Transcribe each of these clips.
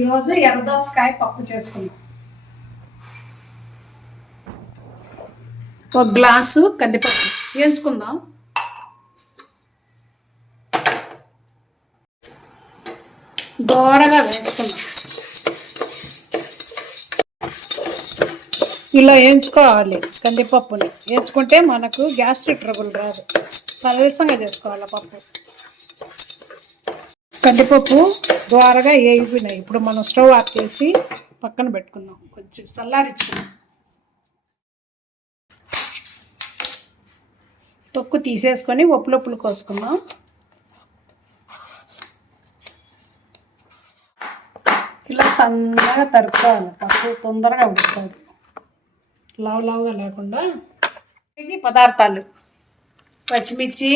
ఈరోజు ఎర్రదోసకాయ పప్పు చేసుకున్నాం. ఒక గ్లాసు కందిపప్పు వేయించుకుందాం. దోరగా వేయించుకుందాం. ఇలా వేయించుకోవాలి. కందిపప్పుని వేయించుకుంటే మనకు గ్యాస్ట్రిక్ ట్రబుల్ రాదు. పలసంగా చేసుకోవాలి పప్పు. కందిపప్పు ద్వారగా వేగిపోయినాయి. ఇప్పుడు మనం స్టవ్ ఆఫ్ చేసి పక్కన పెట్టుకుందాం. కొంచెం చల్లారించుకుందాం. తొక్కు తీసేసుకొని ఒప్పులొప్పులు కోసుకుందాం. ఇలా సన్నగా తరుక్కోవాలి. పప్పు తొందరగా ఉడుకుతుంది. లావుగా లేకుండా. పదార్థాలు: పచ్చిమిర్చి,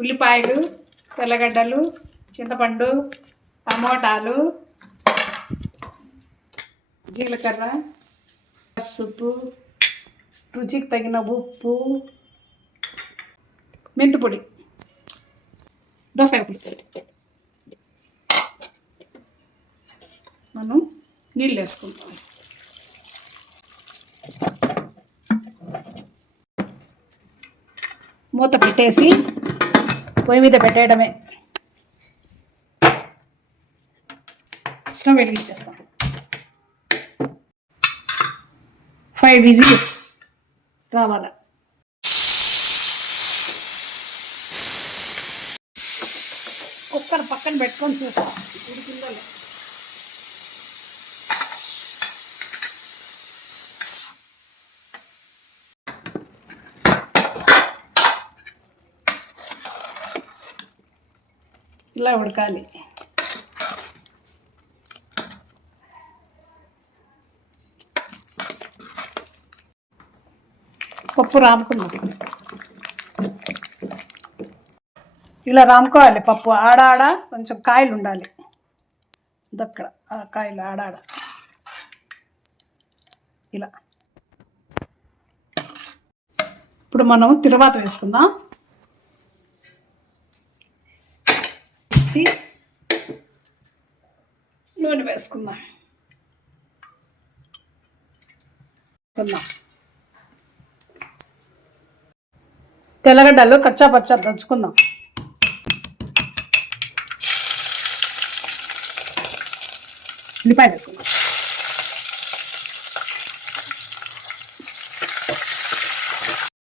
ఉల్లిపాయలు, తెల్లగడ్డలు, చింతపండు, టమోటాలు, జీలకర్ర, పసుపు, రుచికి తగిన ఉప్పు, మెంతిపొడి, దోసకాయ పొడి. మనం నీళ్ళు వేసుకుంటాం. మూత పెట్టేసి పొయ్యి మీద పెట్టేయడమే. స్టవ్ వెలిగించేస్తాం. 5 విజిల్స్ రావాలి. కుక్కర్ పక్కన పెట్టుకొని చూస్తాం ఉడికిందో లేదు. ఇలా ఉడకాలి. పప్పు రాముకున్నాం. ఇలా రాముకోవాలి పప్పు. ఆడాడ కొంచెం కాయలు ఉండాలి. దక్కడ కాయలు ఆడాడ ఇలా. ఇప్పుడు మనం తిరువాత వేసుకుందాం. నూనె వేసుకుందాం. తెల్లగడ్డలు కచ్చా పచ్చా దంచుకుందాం. ఉల్లిపాయ వేసుకుందాం.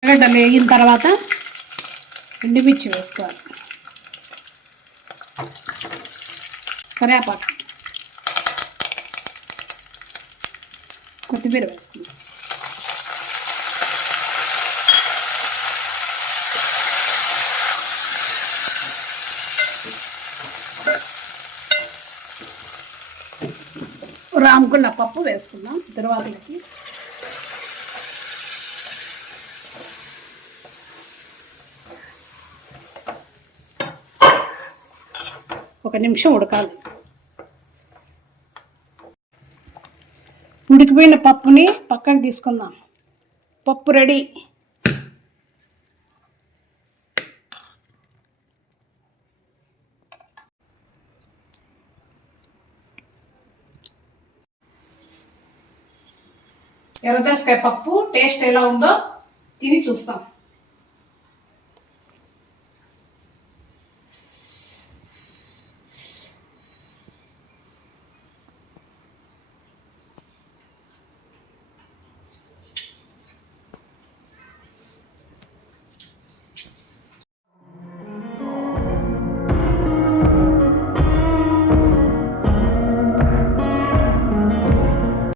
తెల్లగడ్డలు వేగిన తర్వాత ఎండుమిర్చి వేసుకోవాలి. కరివేపాకు, కొత్తిమీర వేసుకుందాం. రాముకున్న పప్పు వేసుకుందాం. తిరువాతలకి ఒక నిమిషం ఉడకాలి. ఉడికిపోయిన పప్పుని పక్కకు తీసుకుందాం. పప్పు రెడీ. ఎర్రదోసకాయ పప్పు టేస్ట్ ఎలా ఉందో తిని చూస్తాం.